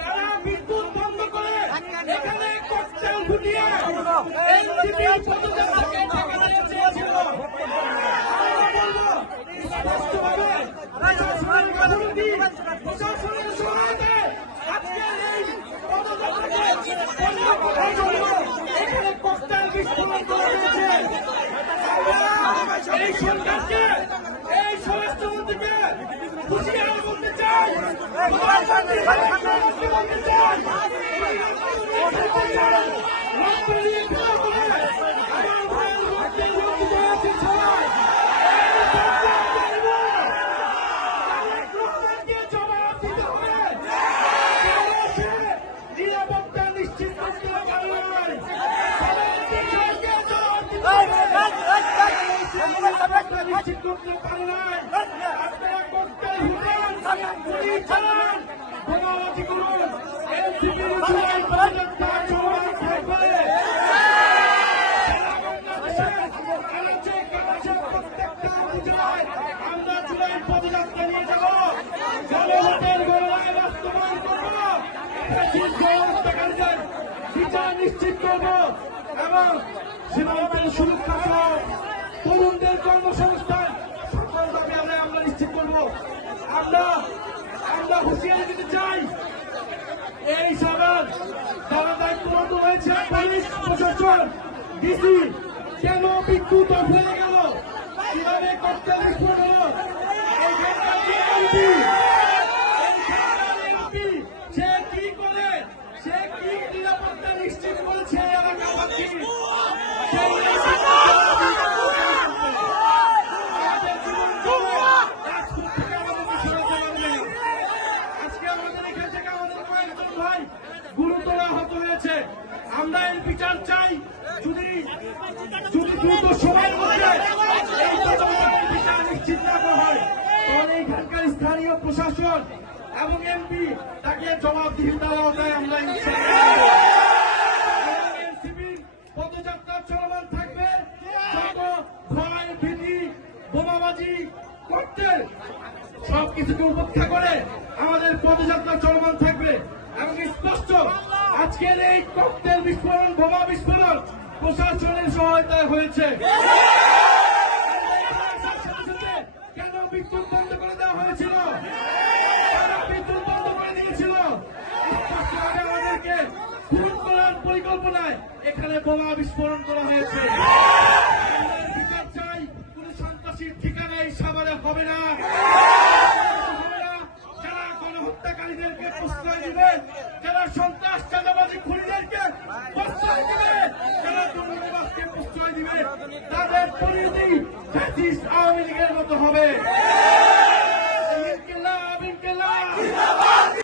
তারা বিদ্যুৎ বন্ধ করে এখানে ককটেল ফুটিয়ে এনসিপি পদযাত্রাকে ঠেকাতে চেয়েছিল। আমরা বলবো স্পষ্টভাবে প্রশাসনের গাফিলতি, প্রশাসনের সহায়তায় আজকের এই পদযাত্রাকে বন্ধ করার জন্য এখানে ককটেল বিস্ফোরণ করা হয়েছে। আমরা এই সরকারকে, এই স্বরাষ্ট্রমন্ত্রীকে হুঁশিয়ার করতে চাই, বলতে চাই নিরাপত্তা নিশ্চিত করতে নিশ্চিত করতে পারে নাই। আপনারা ককটেল ফুটান, গুলি চালান, বোমাবাজি করুন, এনসিপির জুলাই পদযাত্রা চলমান থাকবে। প্রত্যেকটা উপজেলায় আমরা জুলাই পদযাত্রা নিয়ে যাব, জনভোটের গণনায় বাস্তবায়ন করব, হত্যাকারীদের বিচার নিশ্চিত করব এবং সীমান্তের সুরক্ষা সহ তরুণদের কর্মসংস্থান সকল দাবি আমরা নিশ্চিত করব। আমরা হুঁশিয়ারি দিতে চাই, এই সবার যারা দায়িত্বরত রয়েছে, পুলিশ প্রশাসন, ডিসি, কেন বিদ্যুৎ অফ হয়ে গেল, কিভাবে ককটেল বিস্ফোরণ হলো, সে কি করে, সে কি নিরাপত্তা নিশ্চিত করেছে এলাকাবাসী, গুরুতর আহত হয়েছে। আমরা এর বিচার চাই। যদি দ্রুত সময়ের মধ্যে এই তদন্তের বিচার নিশ্চিত না করা হয়, তাহলে এখানকার স্থানীয় প্রশাসন এবং এমপি তাকে জবাবদিহিতার আওতায় আমরা এনসিপির পদযাত্রা চলমান থাকবে। যত ভয়, ভীতি, বোমাবাজি করতে সবকিছুকে উপেক্ষা করে আমাদের পদযাত্রা চলমান থাকবে এবং স্পষ্ট আজকের এই ককটেল বিস্ফোরণ, বোমা বিস্ফোরণ প্রশাসনের সহায়তায় হয়েছে। কেন বিদ্যুৎ বন্ধ করে দেওয়া হয়েছিল, বিদ্যুৎ বন্ধ করে দিয়েছিল, স্পষ্টভাবে আমাদেরকে খুন করার পরিকল্পনায় এখানে বোমা বিস্ফোরণ করা হয়েছে। বিচার চাই, কোন সন্ত্রাসীর ঠিকানা এই সাভারে হবে না। যারা গণহত্যাকারীদেরকে প্রশ্রয় দিবে, যারা সন্ত্রাস চাঁদাবাজি খুনিদেরকে প্রশ্রয় দিবে, যারা দুর্নীতিবাজকে প্রশ্রয় দিবে, তাদের পরিণতি ফ্যাসিস্ট আওয়ামী লীগের মতো হবে।